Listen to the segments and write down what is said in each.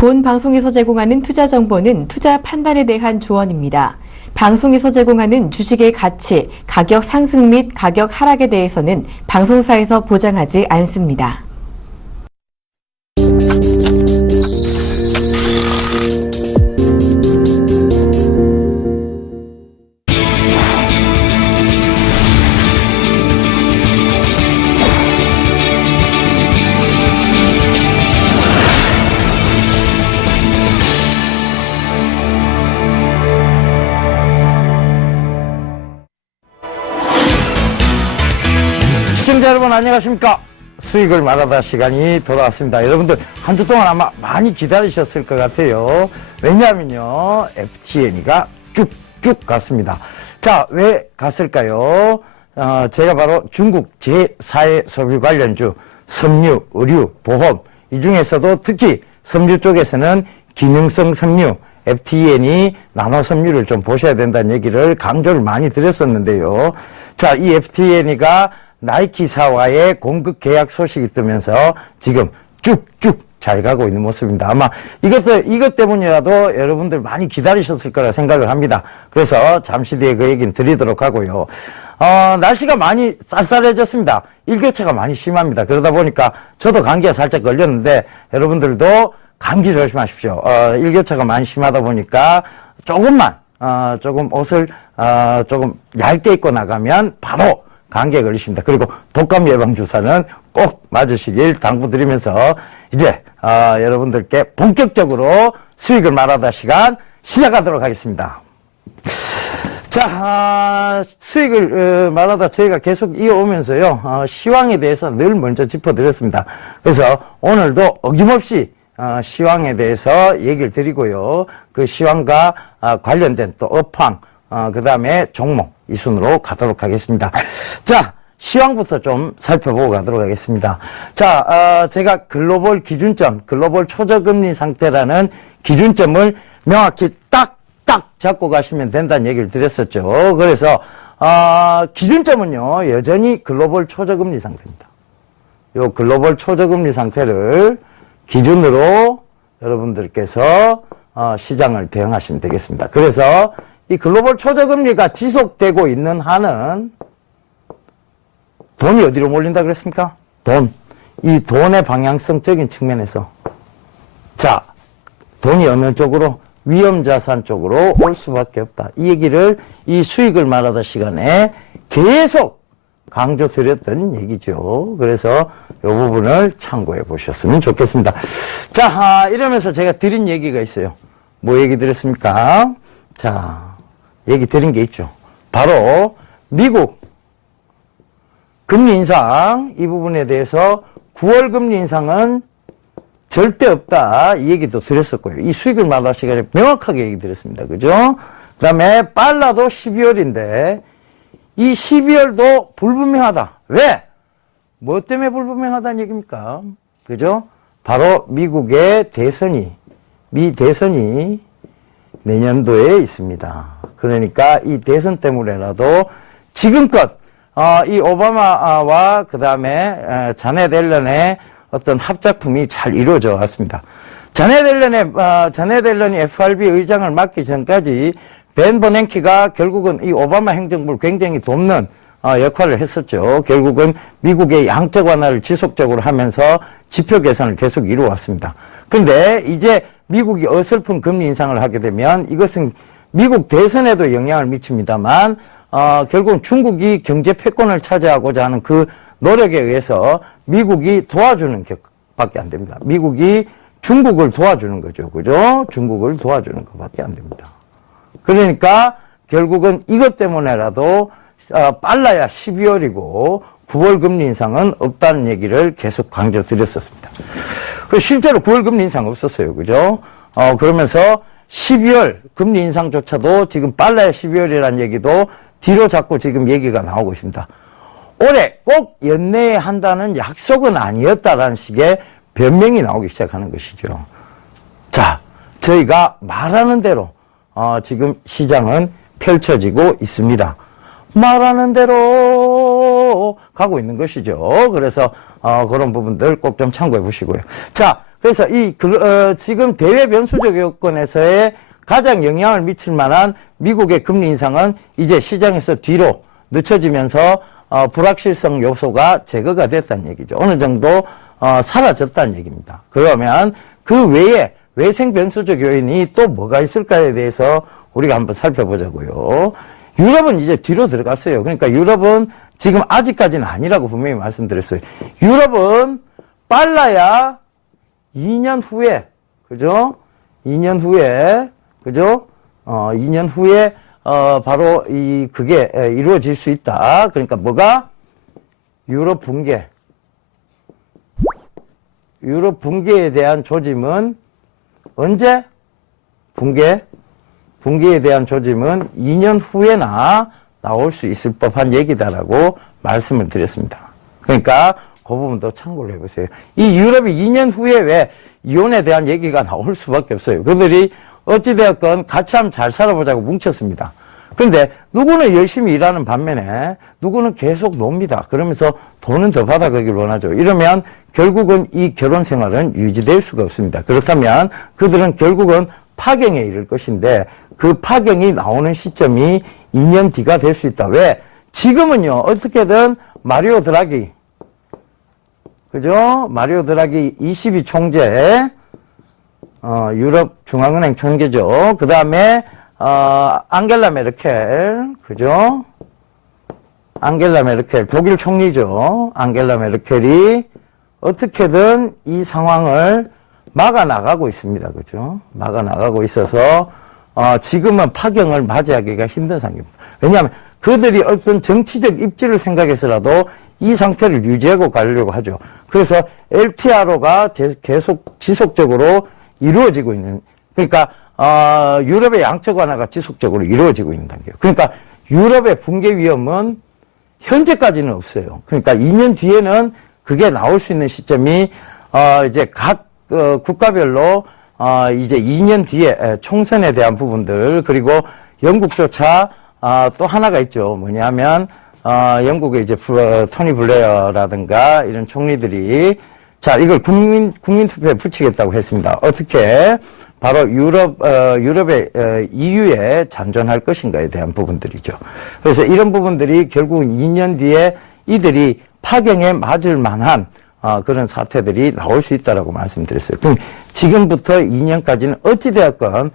본 방송에서 제공하는 투자 정보는 투자 판단에 대한 조언입니다. 방송에서 제공하는 주식의 가치, 가격 상승 및 가격 하락에 대해서는 방송사에서 보장하지 않습니다. 시청자 여러분 안녕하십니까? 수익을 말하다 시간이 돌아왔습니다. 여러분들 한 주 동안 아마 많이 기다리셨을 것 같아요. 왜냐하면요 FTN이가 쭉쭉 갔습니다. 자, 왜 갔을까요? 제가 바로 중국 제4의 소비 관련주 섬유, 의류, 보험 이 중에서도 특히 섬유 쪽에서는 기능성 섬유 FTN이 나노 섬유를 좀 보셔야 된다는 얘기를 강조를 많이 드렸었는데요. 자, 이 FTN이가 나이키사와의 공급 계약 소식이 뜨면서 지금 쭉쭉 잘 가고 있는 모습입니다. 아마 이것 때문이라도 여러분들 많이 기다리셨을 거라 생각을 합니다. 그래서 잠시 뒤에 그 얘기는 드리도록 하고요. 날씨가 많이 쌀쌀해졌습니다. 일교차가 많이 심합니다. 그러다 보니까 저도 감기가 살짝 걸렸는데 여러분들도 감기 조심하십시오. 일교차가 많이 심하다 보니까 조금 옷을 조금 얇게 입고 나가면 바로 감기에 걸리십니다. 그리고 독감 예방 주사는 꼭 맞으시길 당부드리면서 이제 여러분들께 본격적으로 수익을 말하다 시간 시작하도록 하겠습니다. 자, 수익을 말하다 저희가 계속 이어오면서요 시황에 대해서 늘 먼저 짚어드렸습니다. 그래서 오늘도 어김없이 시황에 대해서 얘기를 드리고요. 그 시황과 관련된 또 업황 그 다음에 종목 이 순으로 가도록 하겠습니다. 자, 시황부터 좀 살펴보고 가도록 하겠습니다. 자, 제가 글로벌 기준점, 글로벌 초저금리 상태라는 기준점을 명확히 딱 잡고 가시면 된다는 얘기를 드렸었죠. 그래서 기준점은요 여전히 글로벌 초저금리 상태입니다. 요 글로벌 초저금리 상태를 기준으로 여러분들께서 시장을 대응하시면 되겠습니다. 그래서 이 글로벌 초저금리가 지속되고 있는 한은 돈이 어디로 몰린다 그랬습니까? 이 돈의 방향성적인 측면에서 자, 돈이 어느 쪽으로 위험자산 쪽으로 올 수밖에 없다. 이 얘기를 이 수익을 말하다 시간에 계속 강조드렸던 얘기죠. 그래서 이 부분을 참고해 보셨으면 좋겠습니다. 자, 이러면서 제가 드린 얘기가 있어요. 뭐 얘기 드렸습니까? 자, 얘기 드린 게 있죠. 바로 미국 금리 인상 이 부분에 대해서 9월 금리 인상은 절대 없다 이 얘기도 드렸었고요. 이 수익을 말하다 시간에 명확하게 얘기 드렸습니다. 그죠? 그 다음에 빨라도 12월인데 이 12월도 불분명하다. 왜? 뭐 때문에 불분명하다는 얘기입니까? 그죠? 바로 미국의 미 대선이 내년도에 있습니다. 그러니까 이 대선 때문에라도 지금껏 이 오바마와 그 다음에 자넷 앨런의 어떤 합작품이 잘 이루어져 왔습니다. 자넷 앨런이 FRB 의장을 맡기 전까지 벤 버냉키가 결국은 이 오바마 행정부를 굉장히 돕는 역할을 했었죠. 결국은 미국의 양적 완화를 지속적으로 하면서 지표 개선을 계속 이루어왔습니다. 그런데 이제 미국이 어설픈 금리 인상을 하게 되면 이것은 미국 대선에도 영향을 미칩니다만 결국은 중국이 경제 패권을 차지하고자 하는 그 노력에 의해서 미국이 도와주는 것밖에 안 됩니다. 미국이 중국을 도와주는 거죠. 그죠? 중국을 도와주는 것밖에 안 됩니다. 그러니까 결국은 이것 때문에라도 빨라야 12월이고 9월 금리 인상은 없다는 얘기를 계속 강조드렸었습니다. 실제로 9월 금리 인상 없었어요. 그죠? 그러면서 12월 금리 인상조차도 지금 빨라야 12월이라는 얘기도 뒤로 자꾸 지금 얘기가 나오고 있습니다. 올해 꼭 연내에 한다는 약속은 아니었다라는 식의 변명이 나오기 시작하는 것이죠. 자, 저희가 말하는 대로 지금 시장은 펼쳐지고 있습니다. 말하는 대로 가고 있는 것이죠. 그래서 그런 부분들 꼭 좀 참고해 보시고요. 자, 그래서 지금 대외 변수적 요건에서의 가장 영향을 미칠 만한 미국의 금리 인상은 이제 시장에서 뒤로 늦춰지면서 불확실성 요소가 제거가 됐다는 얘기죠. 어느 정도 사라졌다는 얘기입니다. 그러면 그 외에 외생 변수적 요인이 또 뭐가 있을까에 대해서 우리가 한번 살펴보자고요. 유럽은 이제 뒤로 들어갔어요. 그러니까 유럽은 지금 아직까지는 아니라고 분명히 말씀드렸어요. 유럽은 빨라야 2년 후에, 그죠? 2년 후에, 그죠? 2년 후에, 바로 그게 이루어질 수 있다. 그러니까 뭐가? 유럽 붕괴. 유럽 붕괴에 대한 조짐은 언제? 붕괴에 대한 조짐은 2년 후에나 나올 수 있을 법한 얘기다라고 말씀을 드렸습니다. 그러니까 그 부분도 참고를 해보세요. 이 유럽이 2년 후에 왜 이혼에 대한 얘기가 나올 수밖에 없어요. 그들이 어찌되었건 같이 한번 잘 살아보자고 뭉쳤습니다. 그런데 누구는 열심히 일하는 반면에 누구는 계속 놉니다. 그러면서 돈은 더 받아가길 원하죠. 이러면 결국은 이 결혼 생활은 유지될 수가 없습니다. 그렇다면 그들은 결국은 파경에 이를 것인데 그 파경이 나오는 시점이 2년 뒤가 될 수 있다. 왜? 지금은요, 어떻게든 마리오 드라기, 그죠? 마리오 드라기 22 총재, 유럽 중앙은행 총재죠. 그 다음에, 앙겔라 메르켈, 그죠? 앙겔라 메르켈, 독일 총리죠. 앙겔라 메르켈이 어떻게든 이 상황을 막아 나가고 있습니다. 그죠? 막아 나가고 있어서, 지금은 파경을 맞이하기가 힘든 상황입니다. 왜냐하면 그들이 어떤 정치적 입지를 생각해서라도 이 상태를 유지하고 가려고 하죠. 그래서 LTRO가 계속 지속적으로 이루어지고 있는, 그러니까, 유럽의 양적 완화가 지속적으로 이루어지고 있는 단계예요. 그러니까 유럽의 붕괴 위험은 현재까지는 없어요. 그러니까 2년 뒤에는 그게 나올 수 있는 시점이, 이제 각 국가별로 이제 2년 뒤에 총선에 대한 부분들, 그리고 영국조차 또 하나가 있죠. 뭐냐면 영국의 이제 토니 블레어라든가 이런 총리들이 자 이걸 국민투표에 붙이겠다고 했습니다. 어떻게 바로 유럽의 EU에 잔존할 것인가에 대한 부분들이죠. 그래서 이런 부분들이 결국은 2년 뒤에 이들이 파경에 맞을 만한 그런 사태들이 나올 수 있다라고 말씀드렸어요. 그럼 지금부터 2년까지는 어찌되었건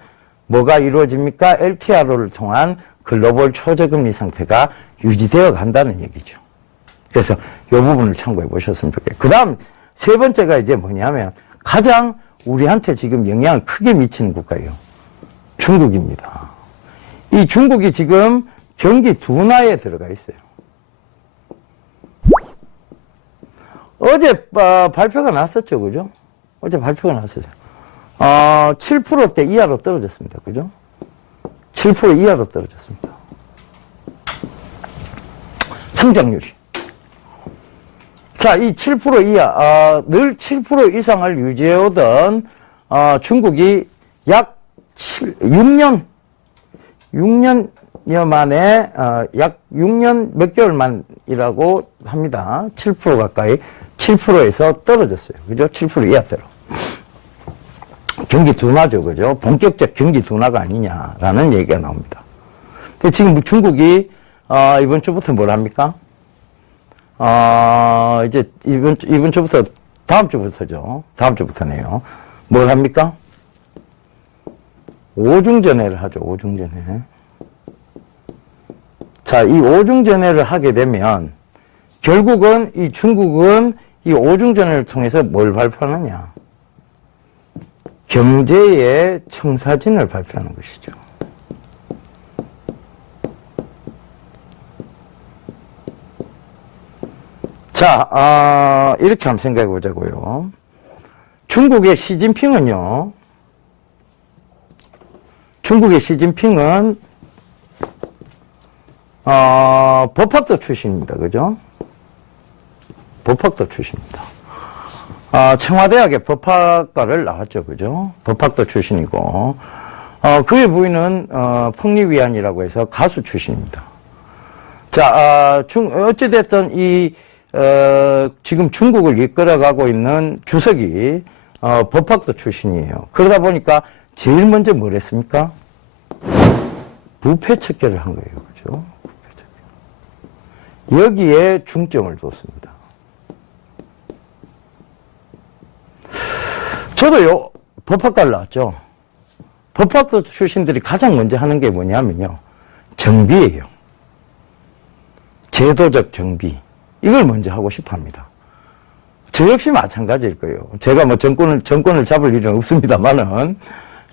뭐가 이루어집니까? LTRO를 통한 글로벌 초저금리 상태가 유지되어 간다는 얘기죠. 그래서 이 부분을 참고해 보셨으면 좋겠어요. 그 다음 세 번째가 이제 뭐냐면 가장 우리한테 지금 영향을 크게 미치는 국가예요. 중국입니다. 이 중국이 지금 경기 둔화에 들어가 있어요. 어제 발표가 났었죠, 그죠? 어제 발표가 났었죠. 7%대 이하로 떨어졌습니다, 그죠? 7% 이하로 떨어졌습니다. 성장률이. 자, 이 7% 이하, 늘 7% 이상을 유지해오던 중국이 약 6년여 만에, 약 6년 몇 개월 만이라고 합니다. 7% 가까이, 7%에서 떨어졌어요. 그죠? 7% 이하대로. 경기 둔화죠. 그죠? 본격적 경기 둔화가 아니냐라는 얘기가 나옵니다. 근데 지금 중국이, 이번 주부터 뭘 합니까? 이제 이번 주부터, 다음 주부터죠. 다음 주부터네요. 뭘 합니까? 오중전회를 하죠. 오중전회. 자, 이 오중전회를 하게 되면 결국은 이 중국은 이 오중전회를 통해서 뭘 발표하느냐? 경제의 청사진을 발표하는 것이죠. 자, 이렇게 한번 생각해 보자고요. 중국의 시진핑은요, 법학도 출신입니다. 그죠? 법학도 출신입니다. 청와대학의 법학과를 나왔죠. 그죠? 법학도 출신이고, 그의 부인은, 펑리위안이라고 해서 가수 출신입니다. 자, 어찌됐든 지금 중국을 이끌어가고 있는 주석이, 법학도 출신이에요. 그러다 보니까 제일 먼저 뭘 했습니까? 부패 척결을 한 거예요. 그죠? 부패 척결. 여기에 중점을 뒀습니다. 저도요, 법학과를 나왔죠. 법학도 출신들이 가장 먼저 하는 게 뭐냐면요. 정비예요. 제도적 정비. 이걸 먼저 하고 싶어 합니다. 저 역시 마찬가지일 거예요. 제가 뭐 정권을 잡을 일은 없습니다만은,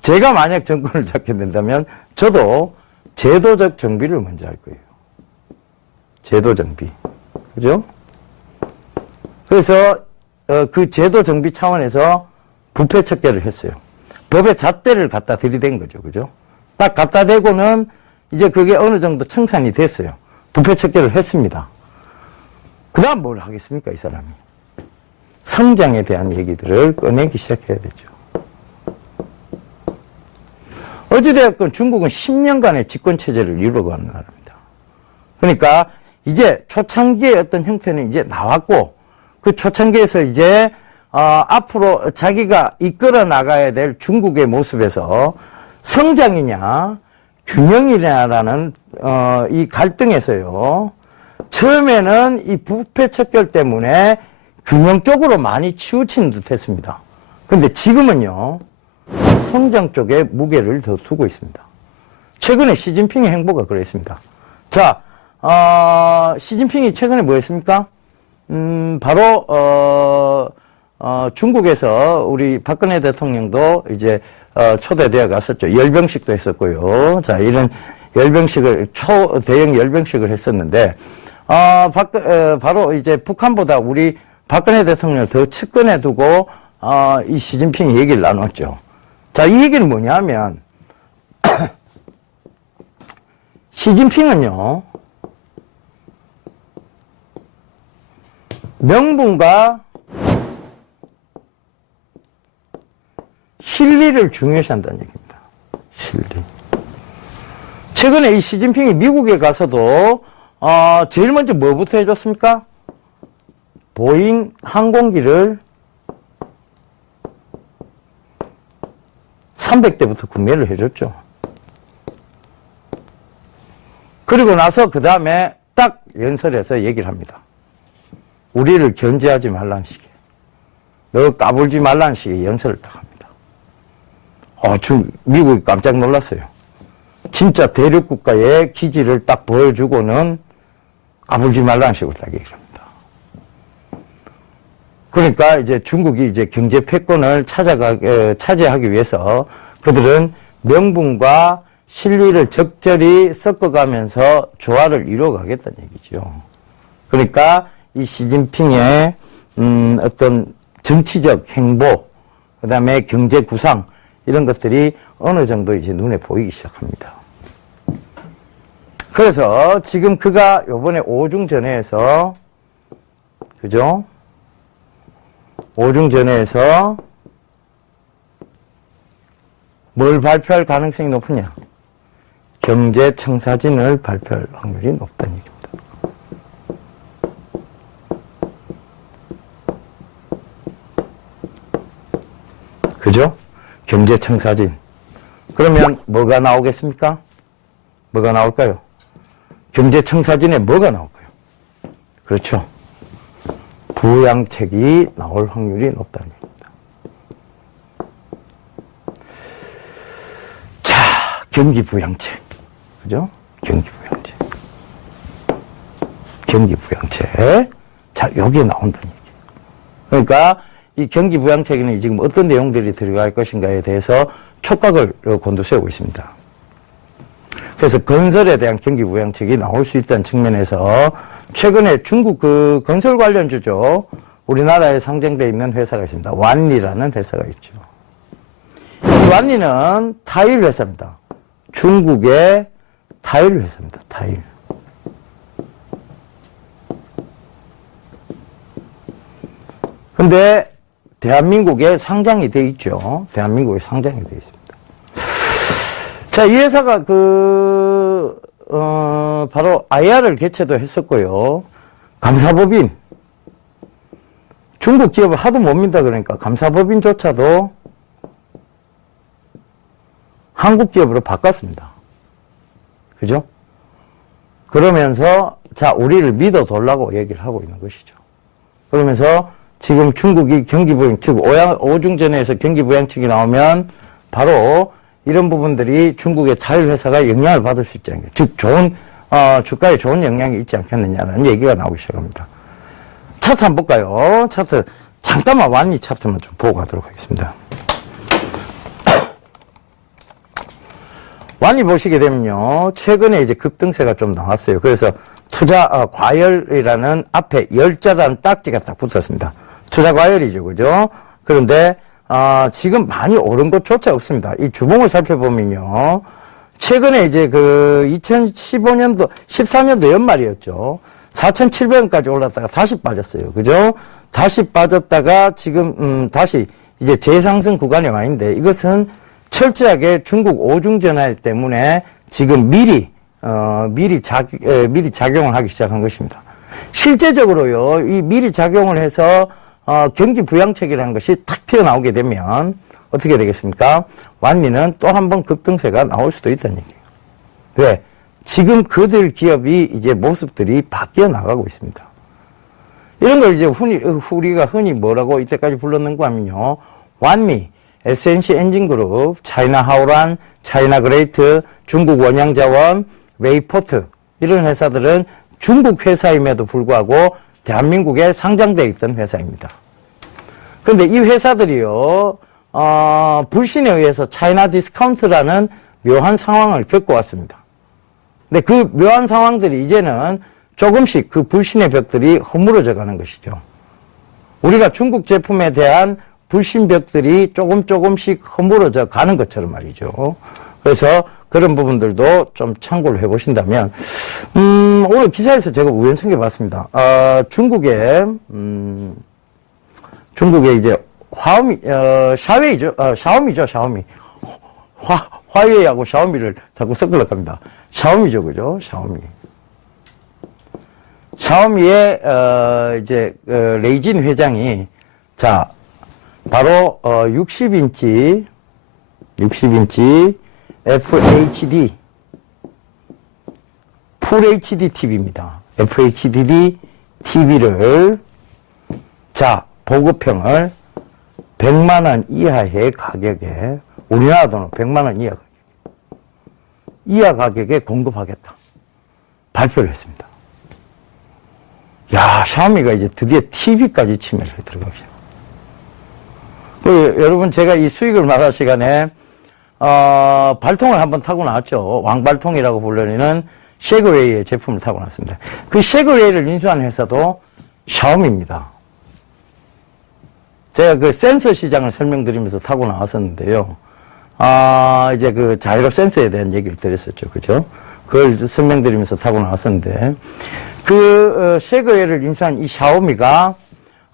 제가 만약 정권을 잡게 된다면, 저도 제도적 정비를 먼저 할 거예요. 제도 정비. 그죠? 그래서, 그 제도 정비 차원에서 부패 척결을 했어요. 법의 잣대를 갖다 들이댄 거죠. 그죠? 딱 갖다 대고는 이제 그게 어느 정도 청산이 됐어요. 부패 척결을 했습니다. 그 다음 뭘 하겠습니까, 이 사람이? 성장에 대한 얘기들을 꺼내기 시작해야 되죠. 어찌되었건 중국은 10년간의 집권체제를 이루어가는 나라입니다. 그러니까 이제 초창기의 어떤 형태는 이제 나왔고, 그 초창기에서 이제 앞으로 자기가 이끌어 나가야 될 중국의 모습에서 성장이냐 균형이냐라는 이 갈등에서요. 처음에는 이 부패 척결 때문에 균형 쪽으로 많이 치우치는 듯 했습니다. 그런데 지금은요. 성장 쪽에 무게를 더 두고 있습니다. 최근에 시진핑의 행보가 그랬습니다. 자, 시진핑이 최근에 뭐 했습니까? 바로 중국에서 우리 박근혜 대통령도 이제 초대되어 갔었죠. 열병식도 했었고요. 자, 이런 열병식을 초대형 열병식을 했었는데 바로 이제 북한보다 우리 박근혜 대통령을 더 측근에 두고 이 시진핑이 얘기를 나눴죠. 자, 이 얘기는 뭐냐면 시진핑은요. 명분과 실리를 중요시한다는 얘기입니다. 실리. 최근에 이 시진핑이 미국에 가서도 제일 먼저 뭐부터 해줬습니까? 보잉 항공기를 300대부터 구매를 해줬죠. 그리고 나서 그 다음에 딱 연설해서 얘기를 합니다. 우리를 견제하지 말라는 식의, 너 까불지 말라는 식의 연설을 딱 합니다. 미국이 깜짝 놀랐어요. 진짜 대륙국가의 기지를 딱 보여주고는 까불지 말라는 식으로 딱 얘기를 합니다. 그러니까 이제 중국이 이제 경제 패권을 차지하기 위해서 그들은 명분과 실리를 적절히 섞어가면서 조화를 이루어가겠다는 얘기죠. 그러니까 이 시진핑의 어떤 정치적 행보, 그 다음에 경제 구상 이런 것들이 어느 정도 이제 눈에 보이기 시작합니다. 그래서 지금 그가 요번에 오중전회에서 그죠? 오중전회에서 뭘 발표할 가능성이 높으냐? 경제청사진을 발표할 확률이 높다는 얘기입니다. 그죠? 경제청사진. 그러면 뭐가 나오겠습니까? 뭐가 나올까요? 경제청사진에 뭐가 나올까요? 그렇죠. 부양책이 나올 확률이 높다는 얘기입니다. 자, 경기부양책. 그죠? 경기부양책. 경기부양책. 자, 여기에 나온다는 얘기예요. 그러니까 이 경기부양책에는 지금 어떤 내용들이 들어갈 것인가에 대해서 촉각을 곤두세우고 있습니다. 그래서 건설에 대한 경기부양책이 나올 수 있다는 측면에서 최근에 중국 그 건설 관련주죠. 우리나라에 상장되어 있는 회사가 있습니다. 완리라는 회사가 있죠. 이 완리는 타일 회사입니다. 중국의 타일 회사입니다. 타일. 근데 대한민국에 상장이 돼 있죠. 대한민국에 상장이 돼 있습니다. 자, 이 회사가 바로 IR을 개최도 했었고요. 감사법인, 중국 기업을 하도 못 믿다 그러니까 감사법인조차도 한국 기업으로 바꿨습니다. 그죠? 그러면서 자, 우리를 믿어달라고 얘기를 하고 있는 것이죠. 그러면서 지금 중국이 경기부양, 즉 오중전에서 경기부양책이 나오면 바로 이런 부분들이 중국의 타일회사가 영향을 받을 수 있지 않겠냐. 즉 좋은 주가에 좋은 영향이 있지 않겠느냐는 얘기가 나오기 시작합니다. 차트 한번 볼까요? 차트 잠깐만 완리 차트만 좀 보고 가도록 하겠습니다. 완리 보시게 되면요, 최근에 이제 급등세가 좀 나왔어요. 그래서 투자 과열이라는 앞에 열자라는 딱지가 딱 붙었습니다. 투자 과열이죠, 그죠? 그런데 지금 많이 오른 것조차 없습니다. 이 주봉을 살펴보면요, 최근에 이제 그 2015년도 14년도 연말이었죠. 4,700원까지 올랐다가 다시 빠졌어요, 그죠? 다시 빠졌다가 지금 다시 이제 재상승 구간에 와 있는데, 이것은 철저하게 중국 오중전화 때문에 지금 미리 작용을 하기 시작한 것입니다. 실제적으로요, 이 미리 작용을 해서 경기 부양책이라는 것이 탁 튀어나오게 되면 어떻게 되겠습니까? 완리는 또 한 번 급등세가 나올 수도 있다는 얘기예요. 왜? 지금 그들 기업이 이제 모습들이 바뀌어 나가고 있습니다. 이런 걸 이제 우리가 흔히 뭐라고 이때까지 불렀는가 하면요, 완미, SNC 엔진그룹, 차이나 하오란, 차이나 그레이트, 중국 원양자원, 웨이포트, 이런 회사들은 중국 회사임에도 불구하고 대한민국에 상장되어 있던 회사입니다. 그런데 이 회사들이요, 불신에 의해서 차이나 디스카운트라는 묘한 상황을 겪어왔습니다. 근데 그 묘한 상황들이 이제는 조금씩 그 불신의 벽들이 허물어져 가는 것이죠. 우리가 중국 제품에 대한 불신벽들이 조금씩 허물어져 가는 것처럼 말이죠. 그래서 그런 부분들도 좀 참고를 해보신다면, 오늘 기사에서 제가 우연찮게 봤습니다. 중국에 이제 샤오미죠. 화웨이하고 샤오미를 자꾸 섞으려고 합니다. 샤오미죠, 그죠? 샤오미의, 이제, 레이진 회장이, 자, 바로 60인치 FHD 풀 HD TV입니다. FHD TV를 자 보급형을 100만 원 이하의 가격에, 우리나라 돈은 100만 원 이하 가격에 공급하겠다 발표를 했습니다. 야, 샤오미가 이제 드디어 TV까지 침해를 해 들어갑니다. 여러분, 제가 이 수익을 말할 시간에, 발통을 한번 타고 나왔죠. 왕발통이라고 불리는 셰그웨이의 제품을 타고 나왔습니다. 그 셰그웨이를 인수한 회사도 샤오미입니다. 제가 그 센서 시장을 설명드리면서 타고 나왔었는데요. 이제 그 자이로 센서에 대한 얘기를 드렸었죠. 그죠? 그걸 설명드리면서 타고 나왔었는데, 그, 셰그웨이를 인수한 이 샤오미가,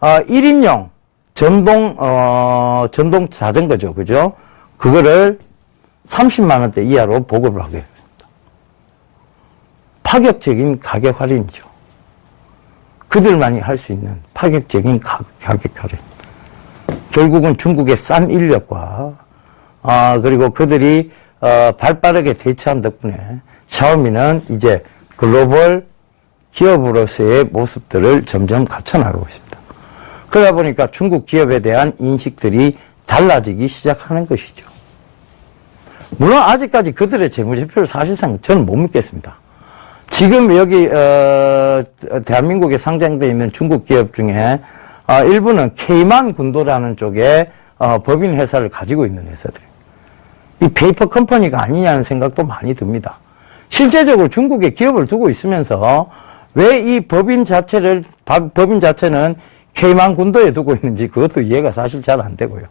1인용, 전동 자전거죠. 그죠? 그거를 30만원대 이하로 보급을 하게 됩니다. 파격적인 가격 할인이죠. 그들만이 할 수 있는 파격적인 가격 할인. 결국은 중국의 싼 인력과, 그리고 그들이, 발빠르게 대처한 덕분에 샤오미는 이제 글로벌 기업으로서의 모습들을 점점 갖춰나가고 있습니다. 그러다 보니까 중국 기업에 대한 인식들이 달라지기 시작하는 것이죠. 물론 아직까지 그들의 재무제표를 사실상 저는 못 믿겠습니다. 지금 여기 대한민국에 상장되어 있는 중국 기업 중에 일부는 K만 군도라는 쪽에 법인 회사를 가지고 있는 회사들이에요. 이 페이퍼 컴퍼니가 아니냐는 생각도 많이 듭니다. 실제적으로 중국에 기업을 두고 있으면서 왜 이 법인 자체는 K만 군도에 두고 있는지 그것도 이해가 사실 잘 안 되고요.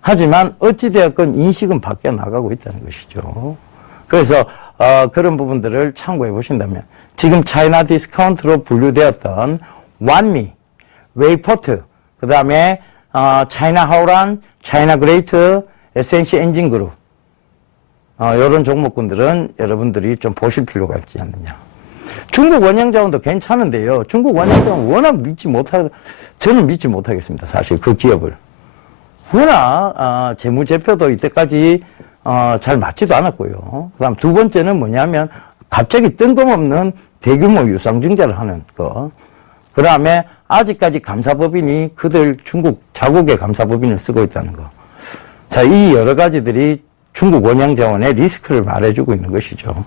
하지만 어찌되었건 인식은 바뀌어 나가고 있다는 것이죠. 그래서 그런 부분들을 참고해 보신다면 지금 차이나 디스카운트로 분류되었던 완미, 웨이포트, 그 다음에 차이나 하오란, 차이나 그레이트, SNC 엔진그룹 이런 종목군들은 여러분들이 좀 보실 필요가 있지 않느냐. 중국 원양자원도 괜찮은데요. 중국 원양자원 워낙 저는 믿지 못하겠습니다. 사실 그 기업을. 워낙 재무제표도 이때까지 잘 맞지도 않았고요. 그다음 두 번째는 뭐냐면 갑자기 뜬금없는 대규모 유상증자를 하는 거. 그 다음에 아직까지 감사법인이 그들 중국 자국의 감사법인을 쓰고 있다는 거. 자, 이 여러 가지들이 중국 원양자원의 리스크를 말해주고 있는 것이죠.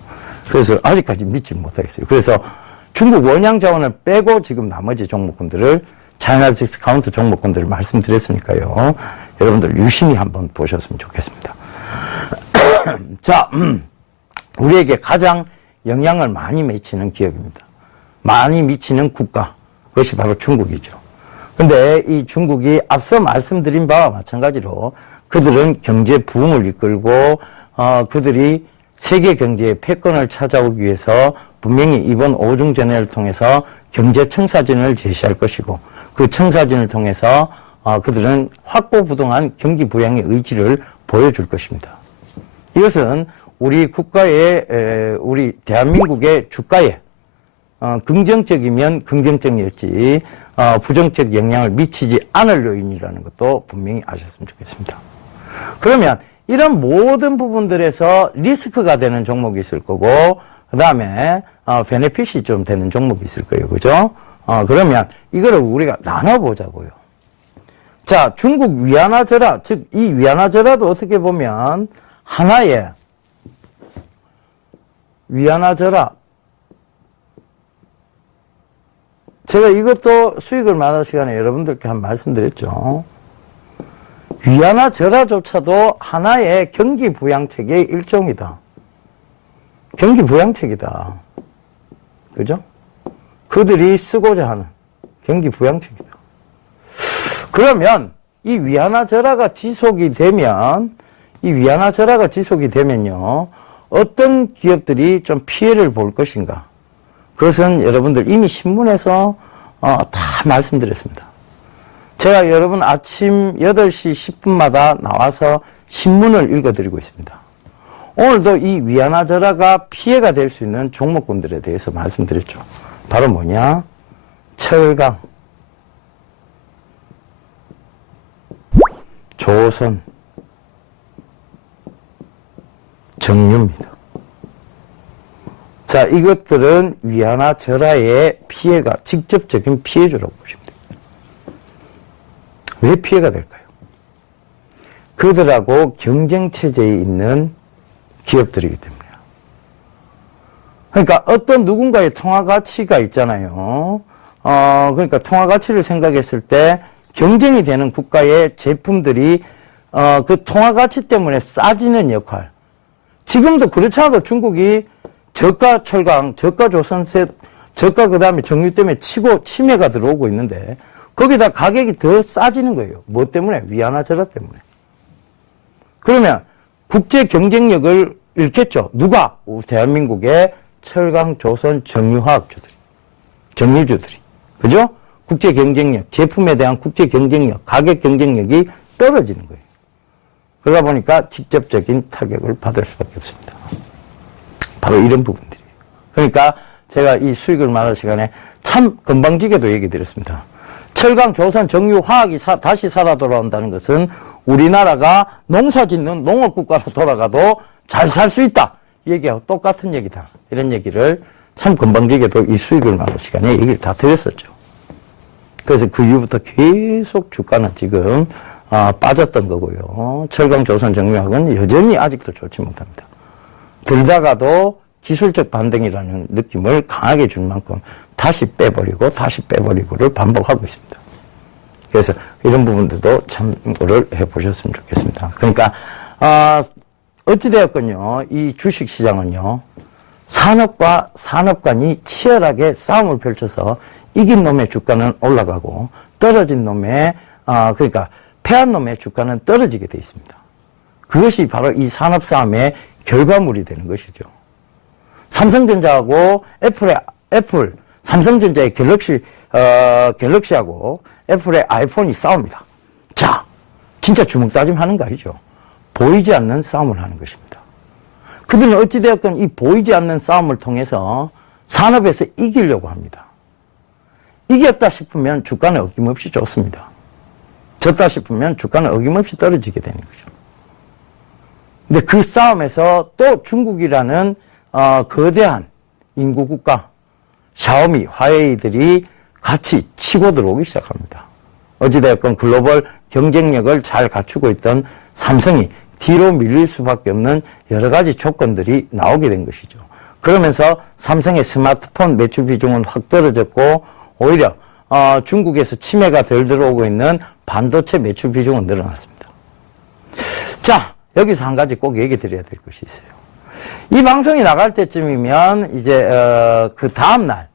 그래서 아직까지 믿지 못하겠어요. 그래서 중국 원양자원을 빼고 지금 나머지 종목군들을 차이나 디스카운트 종목군들을 말씀드렸으니까요. 여러분들 유심히 한번 보셨으면 좋겠습니다. 자, 우리에게 가장 영향을 많이 미치는 기업입니다. 많이 미치는 국가. 그것이 바로 중국이죠. 근데 이 중국이 앞서 말씀드린 바와 마찬가지로 그들은 경제 부흥을 이끌고 그들이 세계 경제의 패권을 찾아오기 위해서 분명히 이번 오중전회를 통해서 경제 청사진을 제시할 것이고 그 청사진을 통해서 그들은 확고부동한 경기 부양의 의지를 보여줄 것입니다. 이것은 우리 국가의 우리 대한민국의 주가에 긍정적이면 긍정적이었지 부정적 영향을 미치지 않을 요인이라는 것도 분명히 아셨으면 좋겠습니다. 그러면 이런 모든 부분들에서 리스크가 되는 종목이 있을 거고 그 다음에 베네핏이 좀 되는 종목이 있을 거예요. 그죠? 그러면 이거를 우리가 나눠보자고요. 자, 중국 위안화절하, 즉 이 위안화절하도 어떻게 보면 하나의 위안화절하, 제가 이것도 수익을 말할 시간에 여러분들께 한 말씀드렸죠. 위안화절하조차도 하나의 경기부양책의 일종이다. 경기부양책이다. 그죠? 그들이 쓰고자 하는 경기부양책이다. 그러면 이 위안화절하가 지속이 되면요, 어떤 기업들이 좀 피해를 볼 것인가? 그것은 여러분들 이미 신문에서 다 말씀드렸습니다. 제가 여러분 아침 8시 10분마다 나와서 신문을 읽어드리고 있습니다. 오늘도 이 위안화절하가 피해가 될 수 있는 종목군들에 대해서 말씀드렸죠. 바로 뭐냐? 철강, 조선, 정유입니다. 자, 이것들은 위안화절하의 피해가 직접적인 피해주라고 보시면 됩니다. 왜 피해가 될까요? 그들하고 경쟁체제에 있는 기업들이기 때문에요. 그러니까 어떤 누군가의 통화가치가 있잖아요. 그러니까 통화가치를 생각했을 때 경쟁이 되는 국가의 제품들이 그 통화가치 때문에 싸지는 역할. 지금도 그렇지 않아도 중국이 저가 철강, 저가 조선셋, 저가 그 다음에 정유 때문에 치매가 들어오고 있는데 거기다 가격이 더 싸지는 거예요. 뭐 때문에? 위안화절하 때문에. 그러면 국제 경쟁력을 잃겠죠. 누가? 대한민국의 철강, 조선, 정유화학주들이, 정유주들이. 그죠? 국제 경쟁력, 제품에 대한 국제 경쟁력, 가격 경쟁력이 떨어지는 거예요. 그러다 보니까 직접적인 타격을 받을 수밖에 없습니다. 바로 이런 부분들이에요. 그러니까 제가 이 수익을 말할 시간에 참 건방지게도 얘기 드렸습니다. 철강, 조선, 정유, 화학이 다시 살아 돌아온다는 것은 우리나라가 농사 짓는 농업국가로 돌아가도 잘 살 수 있다. 얘기하고 똑같은 얘기다. 이런 얘기를 참 건방지게도 이 수익을 말할 시간에 얘기를 다 드렸었죠. 그래서 그 이후부터 계속 주가는 지금 빠졌던 거고요. 철강, 조선, 정유화학은 여전히 아직도 좋지 못합니다. 들다가도 기술적 반등이라는 느낌을 강하게 줄 만큼 다시 빼버리고를 반복하고 있습니다. 그래서 이런 부분들도 참고를 해보셨으면 좋겠습니다. 그러니까 어찌되었건요, 이 주식시장은요, 산업과 산업 간이 치열하게 싸움을 펼쳐서 이긴 놈의 주가는 올라가고 떨어진 놈의 그러니까 패한 놈의 주가는 떨어지게 돼 있습니다. 그것이 바로 이 산업 싸움의 결과물이 되는 것이죠. 삼성전자하고 삼성전자의 갤럭시하고 애플의 아이폰이 싸웁니다. 자, 진짜 주먹 다짐 하는 거 아니죠? 보이지 않는 싸움을 하는 것입니다. 그들은 어찌되었건 이 보이지 않는 싸움을 통해서 산업에서 이기려고 합니다. 이겼다 싶으면 주가는 어김없이 좋습니다. 졌다 싶으면 주가는 어김없이 떨어지게 되는 거죠. 근데 그 싸움에서 또 중국이라는 거대한 인구국가, 샤오미, 화웨이들이 같이 치고 들어오기 시작합니다. 어찌되었건 글로벌 경쟁력을 잘 갖추고 있던 삼성이 뒤로 밀릴 수밖에 없는 여러 가지 조건들이 나오게 된 것이죠. 그러면서 삼성의 스마트폰 매출 비중은 확 떨어졌고 오히려 중국에서 치매가 덜 들어오고 있는 반도체 매출 비중은 늘어났습니다. 자, 여기서 한 가지 꼭 얘기 드려야 될 것이 있어요. 이 방송이 나갈 때쯤이면 이제 그 다음 날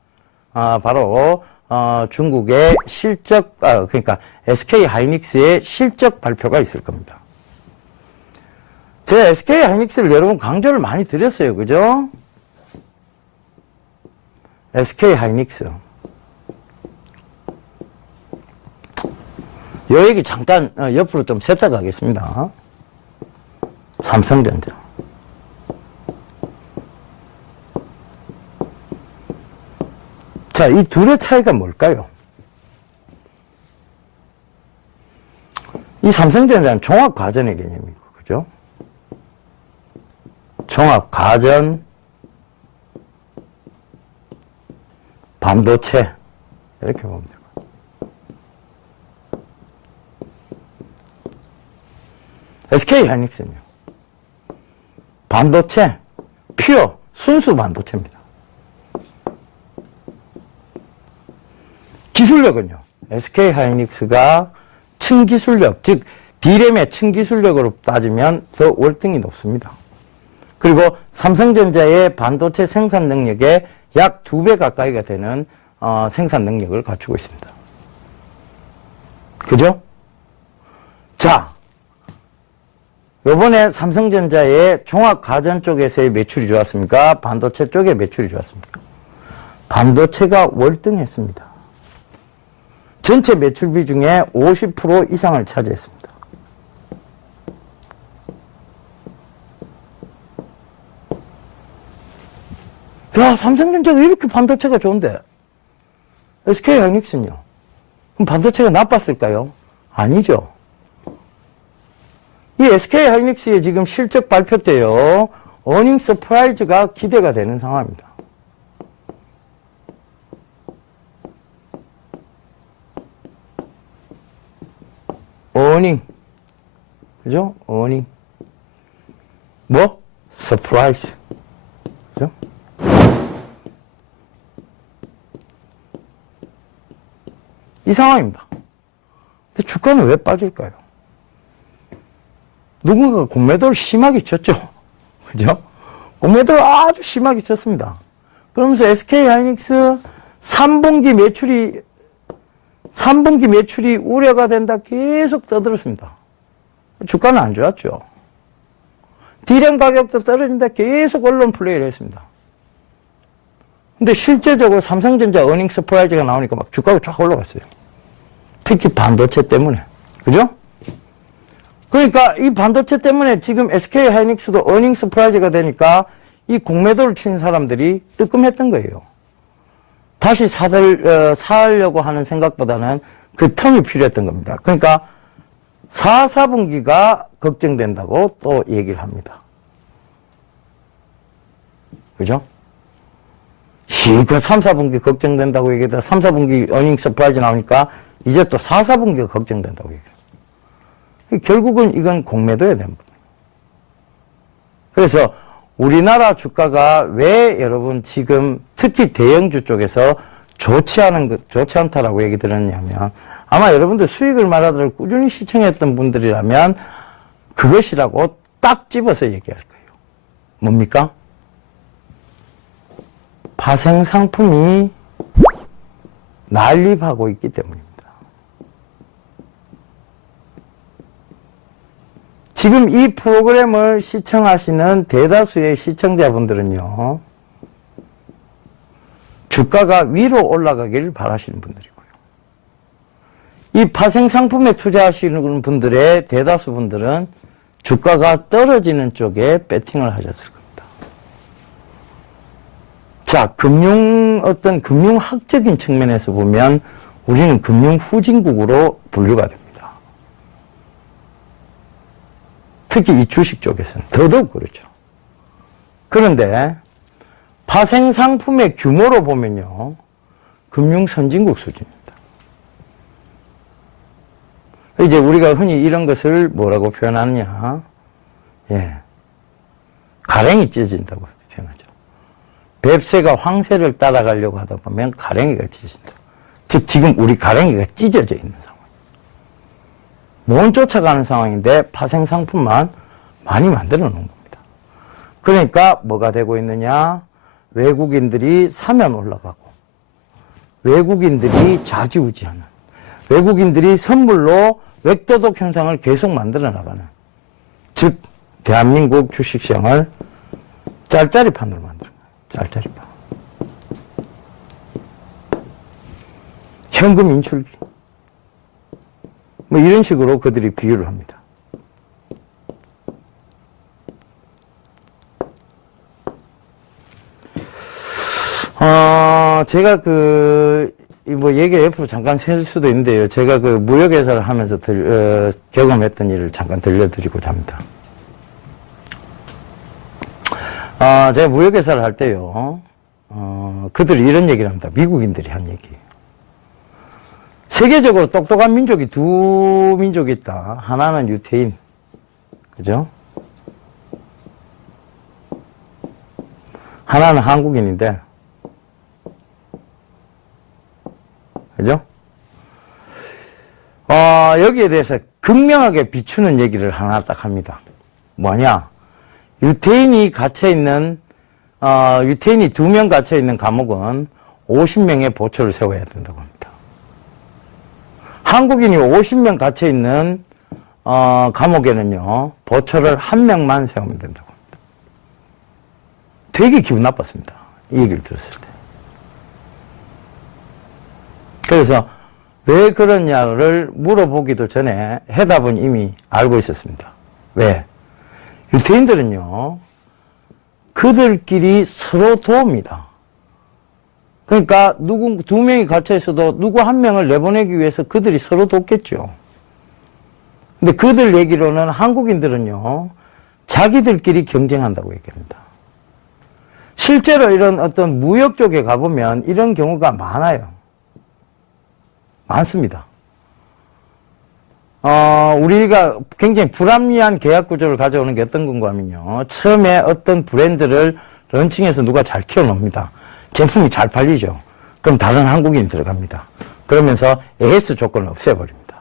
바로 중국의 실적 그러니까 SK 하이닉스의 실적 발표가 있을 겁니다. 제가 SK 하이닉스를 여러분 강조를 많이 드렸어요. 그죠? SK 하이닉스. 요 얘기 잠깐 옆으로 좀 세탁하겠습니다. 삼성전자. 자, 이 둘의 차이가 뭘까요? 이 삼성전자는 종합가전의 개념이고, 그죠? 종합가전, 반도체, 이렇게 보면 되고. SK 하이닉스는요, 반도체, 퓨어, 순수 반도체입니다. 기술력은요, SK 하이닉스가 층기술력, 즉 D램의 층기술력으로 따지면 더 월등히 높습니다. 그리고 삼성전자의 반도체 생산 능력의 약 2배 가까이가 되는 생산 능력을 갖추고 있습니다. 그죠? 자, 요번에 삼성전자의 종합가전 쪽에서의 매출이 좋았습니까? 반도체 쪽의 매출이 좋았습니까? 반도체가 월등했습니다. 전체 매출 비중의 50% 이상을 차지했습니다. 야, 삼성전자가 이렇게 반도체가 좋은데 SK 하이닉스는요? 그럼 반도체가 나빴을까요? 아니죠. 이 SK 하이닉스의 지금 실적 발표 때요, 어닝 서프라이즈가 기대가 되는 상황입니다. 어닝. 그죠? 어닝. 뭐? 서프라이즈. 그죠? 이 상황입니다. 근데 주가는 왜 빠질까요? 누군가가 공매도를 심하게 쳤죠. 그죠? 공매도를 아주 심하게 쳤습니다. 그러면서 SK 하이닉스 3분기 매출이 우려가 된다 계속 떠들었습니다. 주가는 안 좋았죠. D램 가격도 떨어진다 계속 언론 플레이를 했습니다. 근데 실제적으로 삼성전자 어닝 서프라이즈가 나오니까 막 주가가 쫙 올라갔어요. 특히 반도체 때문에. 그죠? 그러니까 이 반도체 때문에 지금 SK 하이닉스도 어닝 서프라이즈가 되니까 이 공매도를 친 사람들이 뜨끔했던 거예요. 다시 사려고 하는 생각보다는 그 텀이 필요했던 겁니다. 그러니까 4분기가 걱정된다고 또 얘기를 합니다. 그죠? 실컷 3, 4분기 걱정된다고 얘기하다 3, 4분기 어닝 서프라이즈 나오니까 이제 또 4, 4분기가 걱정된다고 얘기해요. 결국은 이건 공매도에 대한 부분. 그래서 우리나라 주가가 왜 여러분 지금 특히 대형주 쪽에서 좋지 않다라고 얘기 들었냐면 아마 여러분들 수익을 말하도록 꾸준히 시청했던 분들이라면 그것이라고 딱 집어서 얘기할 거예요. 뭡니까? 파생 상품이 난립하고 있기 때문입니다. 지금 이 프로그램을 시청하시는 대다수의 시청자분들은요, 주가가 위로 올라가기를 바라시는 분들이고요. 이 파생 상품에 투자하시는 분들의 대다수 분들은 주가가 떨어지는 쪽에 배팅을 하셨을 겁니다. 자, 어떤 금융학적인 측면에서 보면 우리는 금융 후진국으로 분류가 됩니다. 특히 이 주식 쪽에서는 더더욱 그렇죠. 그런데 파생 상품의 규모로 보면요, 금융 선진국 수준입니다. 이제 우리가 흔히 이런 것을 뭐라고 표현하느냐, 예, 가랭이 찢어진다고 표현하죠. 뱁새가 황새를 따라가려고 하다 보면 가랭이가 찢어진다. 즉 지금 우리 가랭이가 찢어져 있는 상황. 못 쫓아가는 상황인데 파생 상품만 많이 만들어 놓은 겁니다. 그러니까 뭐가 되고 있느냐? 외국인들이 사면 올라가고, 외국인들이 좌지우지하는, 외국인들이 선물로 웹도덕 현상을 계속 만들어 나가는, 즉 대한민국 주식시장을 짤짤이판으로 만드는 거예요. 짤짤이판. 현금 인출기. 뭐 이런 식으로 그들이 비유를 합니다. 제가 뭐 얘기 옆으로 잠깐 셀 수도 있는데요. 제가 무역회사를 하면서 경험했던 일을 잠깐 들려드리고자 합니다. 제가 무역회사를 할 때요, 그들이 이런 얘기를 합니다. 미국인들이 한 얘기예요. 세계적으로 똑똑한 민족이 두 민족이 있다. 하나는 유태인. 그죠? 하나는 한국인인데, 그죠? 여기에 대해서 극명하게 비추는 얘기를 하나 딱 합니다. 뭐냐? 유태인이 갇혀있는, 유태인이 2명 갇혀있는 감옥은 50명의 보초를 세워야 된다고 합니다. 한국인이 50명 갇혀있는, 감옥에는요, 보초를 1명만 세우면 된다고 합니다. 되게 기분 나빴습니다. 이 얘기를 들었을 때. 그래서 왜 그러냐를 물어보기도 전에 해답은 이미 알고 있었습니다. 왜? 유태인들은요, 그들끼리 서로 도웁니다. 그러니까 2명이 갇혀 있어도 누구 1명을 내보내기 위해서 그들이 서로 돕겠죠. 근데 그들 얘기로는 한국인들은요, 자기들끼리 경쟁한다고 얘기합니다. 실제로 이런 어떤 무역 쪽에 가보면 이런 경우가 많아요. 많습니다. 우리가 굉장히 불합리한 계약 구조를 가져오는 게 어떤 건가 하면요, 처음에 어떤 브랜드를 런칭해서 누가 잘 키워놓습니다. 제품이 잘 팔리죠. 그럼 다른 한국인이 들어갑니다. 그러면서 AS 조건을 없애버립니다.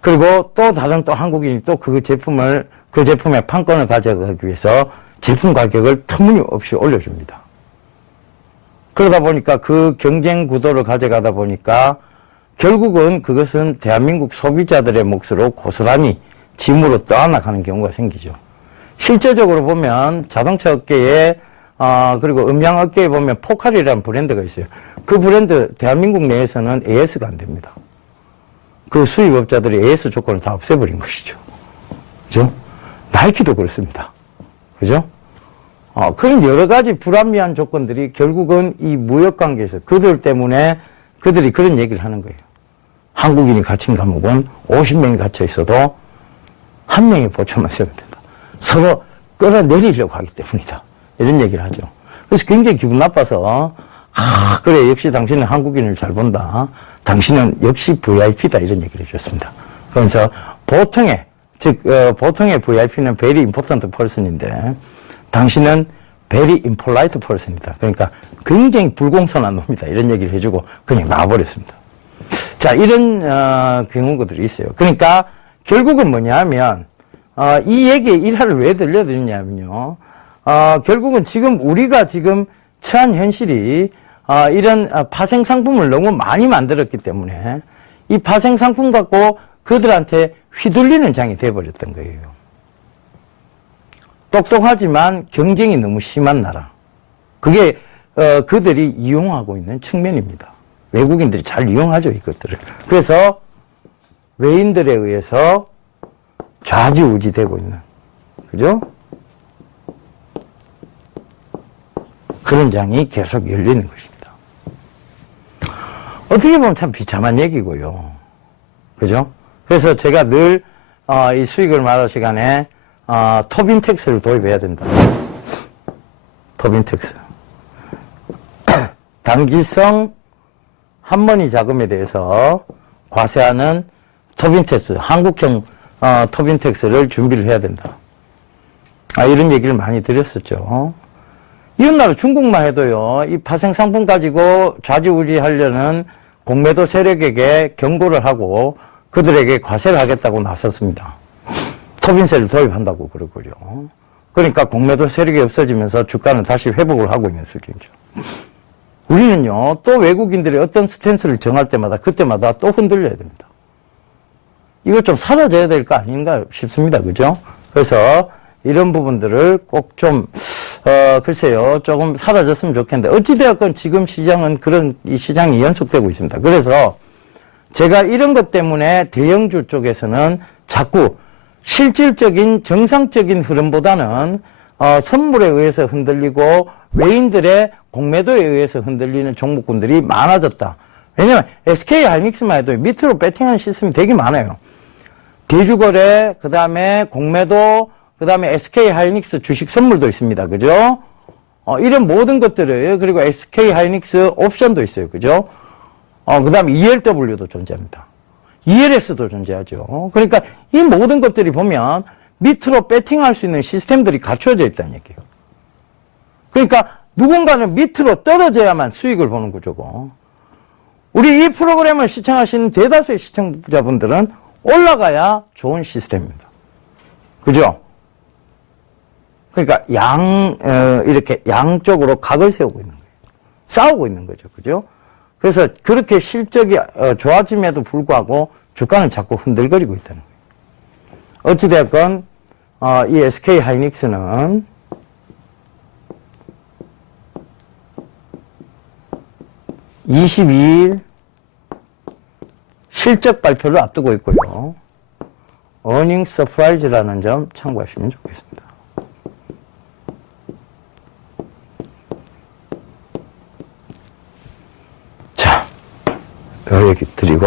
그리고 또 다른 또 한국인이 또 그 제품의 판권을 가져가기 위해서 제품 가격을 터무니없이 올려줍니다. 그러다 보니까 그 경쟁 구도를 가져가다 보니까 결국은 그것은 대한민국 소비자들의 몫으로 고스란히 짐으로 떠안아가는 경우가 생기죠. 실제적으로 보면 자동차 업계에 그리고 음량 업계에 보면 포칼이라는 브랜드가 있어요. 그 브랜드 대한민국 내에서는 AS가 안 됩니다. 그 수입업자들이 AS 조건을 다 없애버린 것이죠. 그죠? 나이키도 그렇습니다. 그죠? 그런 여러 가지 불합리한 조건들이 결국은 이 무역관계에서 그들 때문에 그들이 그런 얘기를 하는 거예요. 한국인이 갇힌 감옥은 50명이 갇혀 있어도 1명의 보초만 세우면 된다. 서로 끌어내리려고 하기 때문이다. 이런 얘기를 하죠. 그래서 굉장히 기분 나빠서, 그래, 역시 당신은 한국인을 잘 본다. 당신은 역시 VIP다. 이런 얘기를 해줬습니다. 그래서 보통의 VIP는 very important person인데, 당신은 very impolite person이다. 그러니까 굉장히 불공손한 놈이다. 이런 얘기를 해주고 그냥 나와버렸습니다. 자, 이런 경우들이 있어요. 그러니까 결국은 뭐냐 하면, 이 얘기의 일화를 왜 들려드리냐면요. 결국은 지금 우리가 지금 처한 현실이 이런 파생 상품을 너무 많이 만들었기 때문에 이 파생 상품 갖고 그들한테 휘둘리는 장이 돼버렸던 거예요. 똑똑하지만 경쟁이 너무 심한 나라. 그게 그들이 이용하고 있는 측면입니다. 외국인들이 잘 이용하죠, 이것들을. 그래서 외인들에 의해서 좌지우지되고 있는, 그죠? 그런 장이 계속 열리는 것입니다. 어떻게 보면 참 비참한 얘기고요. 그죠? 그래서 제가 늘, 이 수익을 말할 시간에, 토빈 텍스를 도입해야 된다. 토빈 텍스. 단기성 한머니 자금에 대해서 과세하는 토빈 텍스, 한국형, 토빈 텍스를 준비를 해야 된다. 이런 얘기를 많이 드렸었죠. 이웃나라 중국만 해도요, 이 파생상품 가지고 좌지우지하려는 공매도 세력에게 경고를 하고 그들에게 과세를 하겠다고 나섰습니다. 토빈세를 도입한다고 그러고요. 그러니까 공매도 세력이 없어지면서 주가는 다시 회복을 하고 있는 수준이죠. 우리는요, 또 외국인들이 어떤 스탠스를 정할 때마다 그때마다 또 흔들려야 됩니다. 이거 좀 사라져야 될 거 아닌가 싶습니다. 그죠? 그래서 이런 부분들을 꼭 좀, 글쎄요, 조금 사라졌으면 좋겠는데, 어찌되었건 지금 시장은 이 시장이 연속되고 있습니다. 그래서 제가 이런 것 때문에 대형주 쪽에서는 자꾸 실질적인 정상적인 흐름보다는, 선물에 의해서 흔들리고 외인들의 공매도에 의해서 흔들리는 종목군들이 많아졌다. 왜냐면 SK 하이닉스만 해도 밑으로 배팅하는 시스템이 되게 많아요. 대주거래, 그 다음에 공매도, 그 다음에 SK 하이닉스 주식 선물도 있습니다. 그죠? 이런 모든 것들을, 그리고 SK 하이닉스 옵션도 있어요. 그죠? 그 다음에 ELW도 존재합니다. ELS도 존재하죠. 그러니까 이 모든 것들이 보면 밑으로 배팅할 수 있는 시스템들이 갖춰져 있다는 얘기예요. 그러니까 누군가는 밑으로 떨어져야만 수익을 보는 구조고, 우리 이 프로그램을 시청하시는 대다수의 시청자분들은 올라가야 좋은 시스템입니다. 그죠? 그러니까 이렇게 양쪽으로 각을 세우고 있는 거예요. 싸우고 있는 거죠. 그죠? 그래서 그렇게 실적이 좋아짐에도 불구하고 주가는 자꾸 흔들거리고 있다는 거예요. 어찌되었건, 이 SK 하이닉스는 22일 실적 발표를 앞두고 있고요. 어닝 서프라이즈라는 점 참고하시면 좋겠습니다. 자, 요 얘기 드리고,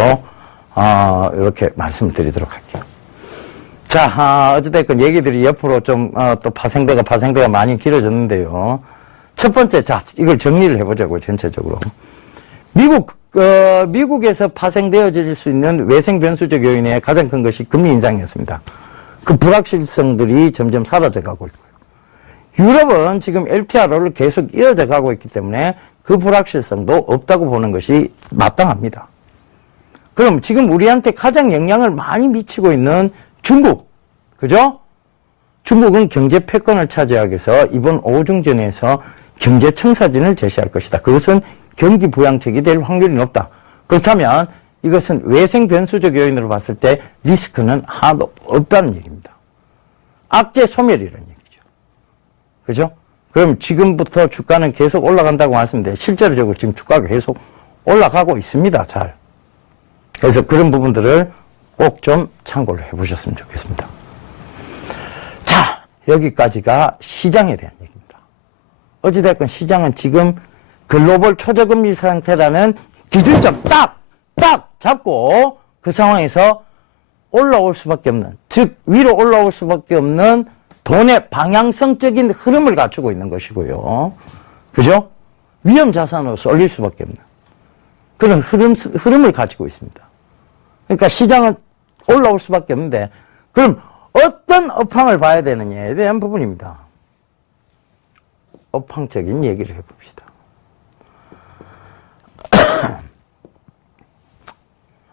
이렇게 말씀을 드리도록 할게요. 자, 어찌됐건 얘기들이 옆으로 좀, 또 파생대가 많이 길어졌는데요. 첫 번째, 자, 이걸 정리를 해보자고요, 전체적으로. 미국에서 파생되어질 수 있는 외생 변수적 요인의 가장 큰 것이 금리 인상이었습니다. 그 불확실성들이 점점 사라져 가고 있고요. 유럽은 지금 LTRO를 계속 이어져 가고 있기 때문에 그 불확실성도 없다고 보는 것이 마땅합니다. 그럼 지금 우리한테 가장 영향을 많이 미치고 있는 중국, 그죠? 중국은 경제 패권을 차지하기 위해서 이번 오중전에서 경제 청사진을 제시할 것이다. 그것은 경기 부양책이 될 확률이 높다. 그렇다면 이것은 외생 변수적 요인으로 봤을 때 리스크는 하나도 없다는 얘기입니다. 악재 소멸이라는 얘기죠. 그죠? 그럼 지금부터 주가는 계속 올라간다고 말씀드렸는데 실제로적으로 지금 주가가 계속 올라가고 있습니다. 잘. 그래서 그런 부분들을 꼭 좀 참고를 해보셨으면 좋겠습니다. 자, 여기까지가 시장에 대한 얘기입니다. 어찌됐건 시장은 지금 글로벌 초저금리 상태라는 기준점 딱 잡고 그 상황에서 올라올 수밖에 없는, 즉 위로 올라올 수밖에 없는 돈의 방향성적인 흐름을 갖추고 있는 것이고요. 그죠? 위험 자산으로 쏠릴 수밖에 없는 그런 흐름을 가지고 있습니다. 그러니까 시장은 올라올 수밖에 없는데 그럼 어떤 업황을 봐야 되느냐에 대한 부분입니다. 업황적인 얘기를 해봅시다.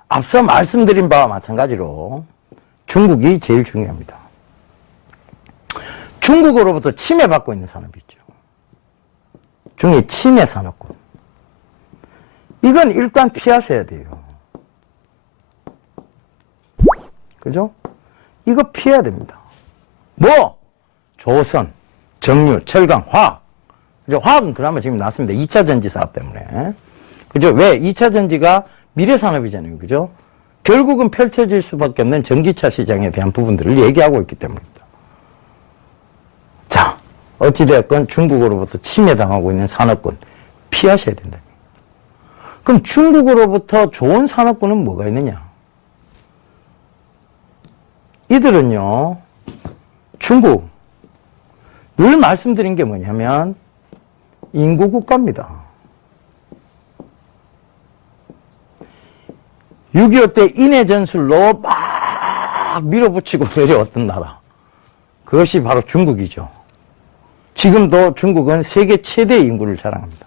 앞서 말씀드린 바와 마찬가지로 중국이 제일 중요합니다. 중국으로부터 침해받고 있는 산업이 있죠. 중의 침해 산업군. 이건 일단 피하셔야 돼요. 그죠? 이거 피해야 됩니다. 뭐? 조선, 정유, 철강, 화학. 그죠? 화학은 그나마 지금 났습니다. 2차 전지 사업 때문에. 그죠? 왜? 2차 전지가 미래 산업이잖아요. 그죠? 결국은 펼쳐질 수밖에 없는 전기차 시장에 대한 부분들을 얘기하고 있기 때문입니다. 자, 어찌되었건 중국으로부터 침해당하고 있는 산업군 피하셔야 된다. 그럼 중국으로부터 좋은 산업군은 뭐가 있느냐? 이들은요, 중국, 늘 말씀드린 게 뭐냐면 인구 국가입니다. 6.25 때 인해 전술로 막 밀어붙이고 내려왔던 나라. 그것이 바로 중국이죠. 지금도 중국은 세계 최대 인구를 자랑합니다.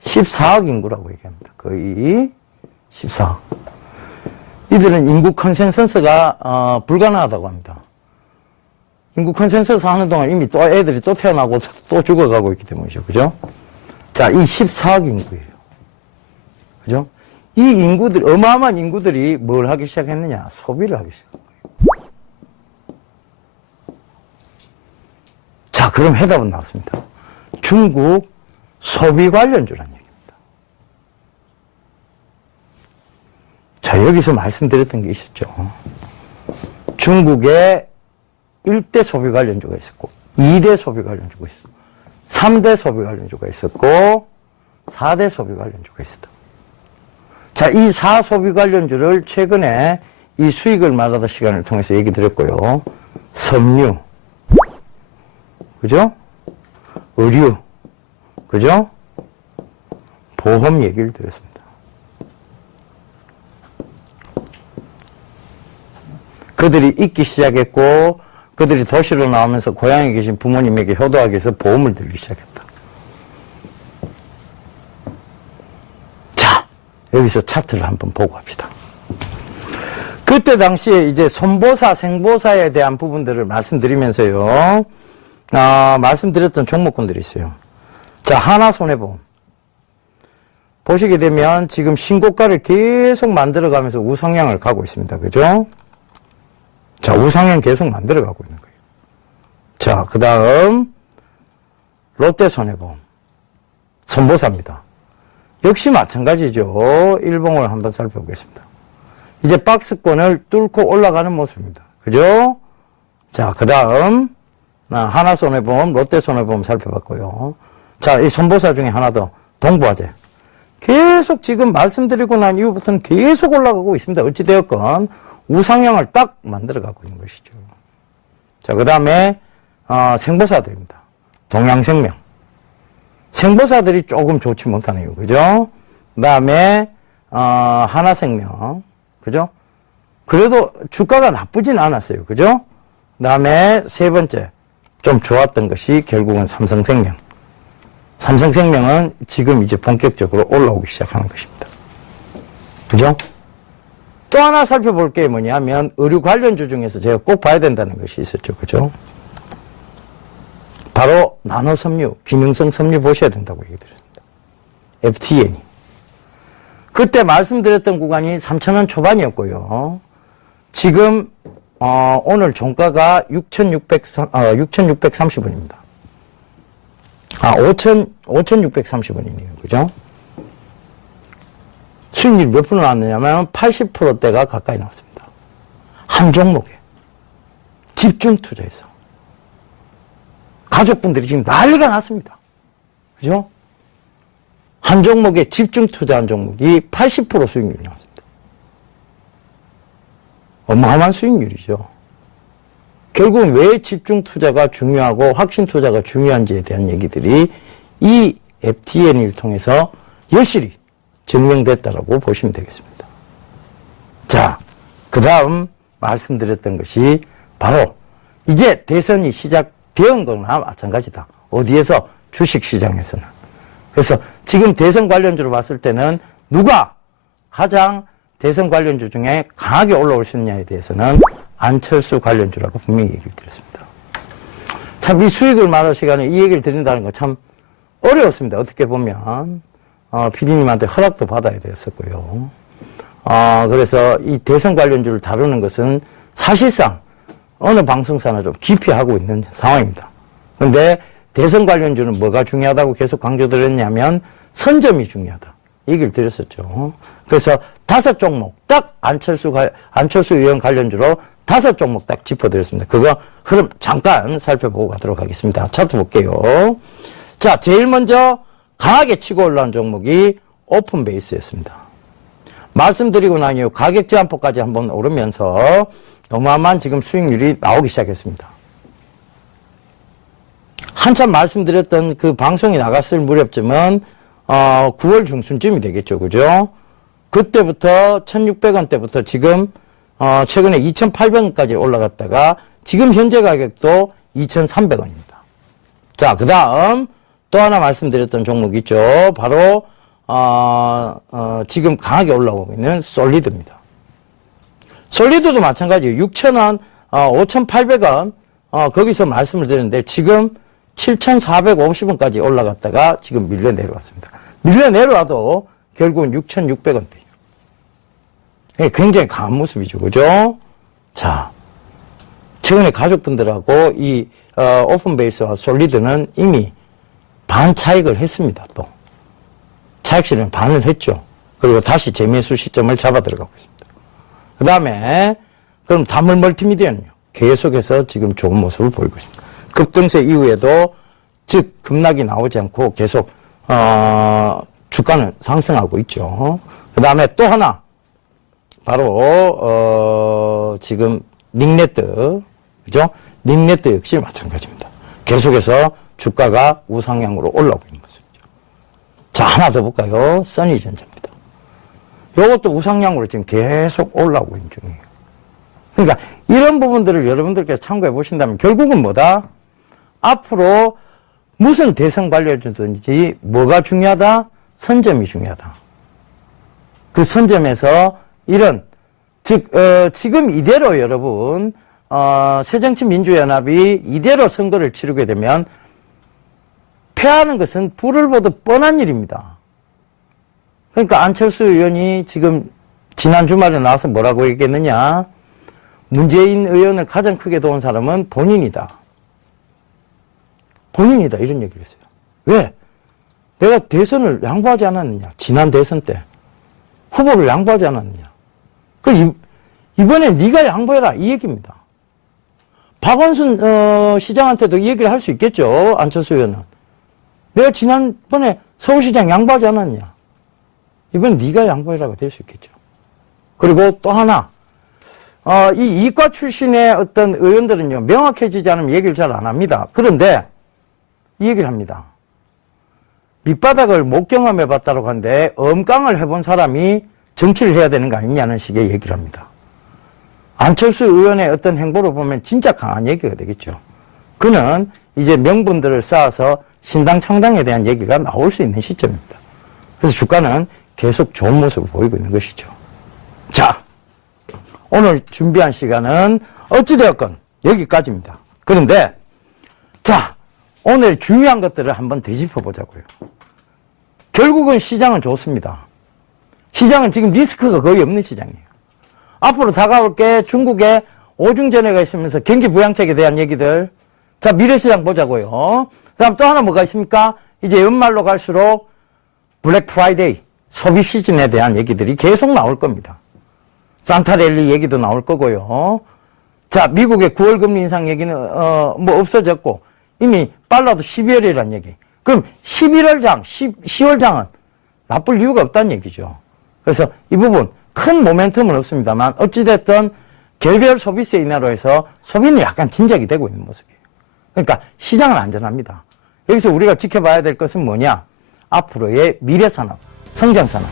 14억 인구라고 얘기합니다. 거의 14억. 이들은 인구 컨센서스가 불가능하다고 합니다. 인구 컨센서스 하는 동안 이미 또 애들이 또 태어나고 또 죽어가고 있기 때문이죠. 그죠? 자, 이 14억 인구예요. 그죠? 이 인구들, 어마어마한 인구들이 뭘 하기 시작했느냐? 소비를 하기 시작한 거예요. 자, 그럼 해답은 나왔습니다. 중국 소비 관련주라는 얘기입니다. 자, 여기서 말씀드렸던 게 있었죠. 중국에 1대 소비 관련주가 있었고, 2대 소비 관련주가 있었고, 3대 소비 관련주가 있었고, 4대 소비 관련주가 있었다. 자, 이 4소비 관련주를 최근에 이 수익을 말하다 시간을 통해서 얘기 드렸고요. 섬유, 그죠? 의류, 그죠? 보험 얘기를 드렸습니다. 그들이 잊기 시작했고, 그들이 도시로 나오면서 고향에 계신 부모님에게 효도하기 위해서 보험을 들기 시작했다. 자, 여기서 차트를 한번 보고 합시다. 그때 당시에 이제 손보사, 생보사에 대한 부분들을 말씀드리면서요, 말씀드렸던 종목군들이 있어요. 자, 하나손해보험. 보시게 되면 지금 신고가를 계속 만들어가면서 우상향을 가고 있습니다. 그죠? 자, 우상향 계속 만들어가고 있는 거예요. 자, 그 다음, 롯데손해보험. 손보사입니다. 역시 마찬가지죠. 일봉을 한번 살펴보겠습니다. 이제 박스권을 뚫고 올라가는 모습입니다. 그죠? 자, 그 다음, 하나손해보험, 롯데손해보험 살펴봤고요. 자, 이 손보사 중에 하나 더, 동부화재. 계속 지금 말씀드리고 난 이후부터는 계속 올라가고 있습니다. 어찌되었건 우상향을 딱 만들어가고 있는 것이죠. 자, 그 다음에 생보사들입니다. 동양생명. 생보사들이 조금 좋지 못하네요. 그죠? 그 다음에 하나생명. 그죠? 그래도 주가가 나쁘진 않았어요. 그죠? 그 다음에 세 번째 좀 좋았던 것이 결국은 삼성생명. 삼성생명은 지금 이제 본격적으로 올라오기 시작하는 것입니다. 그죠? 또 하나 살펴볼 게 뭐냐면 의류 관련주 중에서 제가 꼭 봐야 된다는 것이 있었죠. 그죠? 바로 나노섬유, 기능성 섬유 보셔야 된다고 얘기 드렸습니다. FTN이. 그때 말씀드렸던 구간이 3,000원 초반이었고요. 지금 오늘 종가가 6,630원입니다. 5,630원이네요. 그죠? 수익률이 몇 프로 나왔느냐면 80%대가 가까이 나왔습니다. 한 종목에. 집중 투자해서. 가족분들이 지금 난리가 났습니다. 그죠? 한 종목에 집중 투자한 종목이 80% 수익률이 나왔습니다. 어마어마한 수익률이죠. 결국은 왜 집중 투자가 중요하고 확신 투자가 중요한지에 대한 얘기들이 이 FTN을 통해서 여실히 증명됐다라고 보시면 되겠습니다. 자, 그 다음 말씀드렸던 것이 바로 이제 대선이 시작되은 거나 마찬가지다. 어디에서? 주식시장에서는. 그래서 지금 대선 관련주로 봤을 때는 누가 가장 대선 관련주 중에 강하게 올라올 수 있느냐에 대해서는 안철수 관련주라고 분명히 얘기를 드렸습니다. 참 이 수익을 말할 시간에 이 얘기를 드린다는 거 참 어려웠습니다. 어떻게 보면 PD님한테 허락도 받아야 되었었고요. 그래서 이 대선 관련주를 다루는 것은 사실상 어느 방송사나 좀 기피하고 있는 상황입니다. 그런데 대선 관련주는 뭐가 중요하다고 계속 강조드렸냐면 선점이 중요하다. 얘기를 드렸었죠. 그래서 5종목 딱 안철수 의원 관련주로 5종목 딱 짚어드렸습니다. 그거 흐름 잠깐 살펴보고 가도록 하겠습니다. 차트 볼게요. 자, 제일 먼저 강하게 치고 올라온 종목이 오픈베이스였습니다. 말씀드리고 난 이후 가격 제한폭까지 한번 오르면서 어마어마한 지금 수익률이 나오기 시작했습니다. 한참 말씀드렸던 그 방송이 나갔을 무렵쯤은 9월 중순쯤이 되겠죠. 그죠? 그때부터 1,600원대부터 지금 최근에 2,800원까지 올라갔다가 지금 현재 가격도 2,300원입니다. 자, 그 다음 또 하나 말씀드렸던 종목 있죠. 바로 지금 강하게 올라오고 있는 솔리드입니다. 솔리드도 마찬가지예요. 6,000원, 5,800원 거기서 말씀을 드렸는데 지금 7,450원까지 올라갔다가 지금 밀려 내려왔습니다. 밀려 내려와도 결국은 6,600원대예요. 굉장히 강한 모습이죠. 그죠? 자, 최근에 가족분들하고 이 오픈베이스와 솔리드는 이미 반 차익을 했습니다. 또 차익 실은 반을 했죠. 그리고 다시 재매수 시점을 잡아 들어가고 있습니다. 그 다음에 그럼 다물 멀티미디어는요. 계속해서 지금 좋은 모습을 보이고 있습니다. 급등세 이후에도 즉 급락이 나오지 않고 계속 주가는 상승하고 있죠. 그 다음에 또 하나 바로 지금 닉네트, 그죠? 닉네트 역시 마찬가지입니다. 계속해서 주가가 우상향으로 올라오고 있는 모습이죠. 자, 하나 더 볼까요? 써니전자입니다. 이것도 우상향으로 지금 계속 올라오고 있는 중이에요. 그러니까 이런 부분들을 여러분들께서 참고해 보신다면 결국은 뭐다? 앞으로 무슨 대선 관련주든지 뭐가 중요하다? 선점이 중요하다. 그 선점에서 이런 즉 지금 이대로 여러분 새정치민주연합이 이대로 선거를 치르게 되면 패하는 것은 불을 보듯 뻔한 일입니다. 그러니까 안철수 의원이 지금 지난 주말에 나와서 뭐라고 얘기했느냐? 문재인 의원을 가장 크게 도운 사람은 본인이다. 본인이다. 이런 얘기를 했어요. 왜? 내가 대선을 양보하지 않았느냐? 지난 대선 때. 후보를 양보하지 않았느냐? 이번에 네가 양보해라. 이 얘기입니다. 박원순 시장한테도 이 얘기를 할 수 있겠죠. 안철수 의원은. 내가 지난번에 서울시장 양보하지 않았느냐? 이번엔 네가 양보해라가 될 수 있겠죠. 그리고 또 하나. 이 이과 출신의 어떤 의원들은요, 명확해지지 않으면 얘기를 잘 안 합니다. 그런데 이 얘기를 합니다. 밑바닥을 못 경험해 봤다고 하는데 엄깡을 해본 사람이 정치를 해야 되는 거 아니냐는 식의 얘기를 합니다. 안철수 의원의 어떤 행보를 보면 진짜 강한 얘기가 되겠죠. 그는 이제 명분들을 쌓아서 신당 창당에 대한 얘기가 나올 수 있는 시점입니다. 그래서 주가는 계속 좋은 모습을 보이고 있는 것이죠. 자, 오늘 준비한 시간은 어찌되었건 여기까지입니다. 그런데 자, 오늘 중요한 것들을 한번 되짚어 보자고요. 결국은 시장은 좋습니다. 시장은 지금 리스크가 거의 없는 시장이에요. 앞으로 다가올 게 중국에 오중전해가 있으면서 경기 부양책에 대한 얘기들. 자, 미래시장 보자고요. 그 다음 또 하나 뭐가 있습니까? 이제 연말로 갈수록 블랙 프라이데이, 소비 시즌에 대한 얘기들이 계속 나올 겁니다. 산타랠리 얘기도 나올 거고요. 자, 미국의 9월 금리 인상 얘기는 뭐 없어졌고 이미 빨라도 12월이라는 얘기. 그럼 11월장, 10월장은 나쁠 이유가 없다는 얘기죠. 그래서 이 부분 큰 모멘텀은 없습니다만 어찌됐든 개별 소비세 인하로 해서 소비는 약간 진작이 되고 있는 모습이에요. 그러니까 시장은 안전합니다. 여기서 우리가 지켜봐야 될 것은 뭐냐? 앞으로의 미래산업, 성장산업,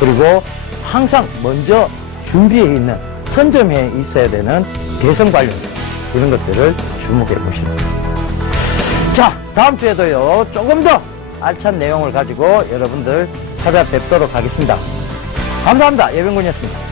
그리고 항상 먼저 준비해 있는, 선점해 있어야 되는 대선 관련 이런 것들을 주목해 보시는 거예요. 자, 다음 주에도요, 조금 더 알찬 내용을 가지고 여러분들 찾아뵙도록 하겠습니다. 감사합니다. 예병군이었습니다.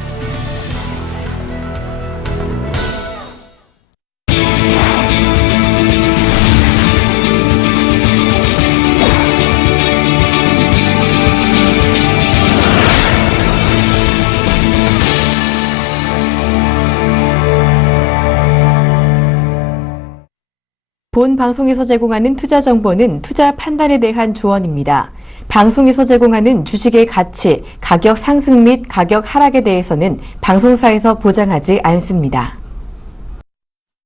본 방송에서 제공하는 투자 정보는 투자 판단에 대한 조언입니다. 방송에서 제공하는 주식의 가치, 가격 상승 및 가격 하락에 대해서는 방송사에서 보장하지 않습니다.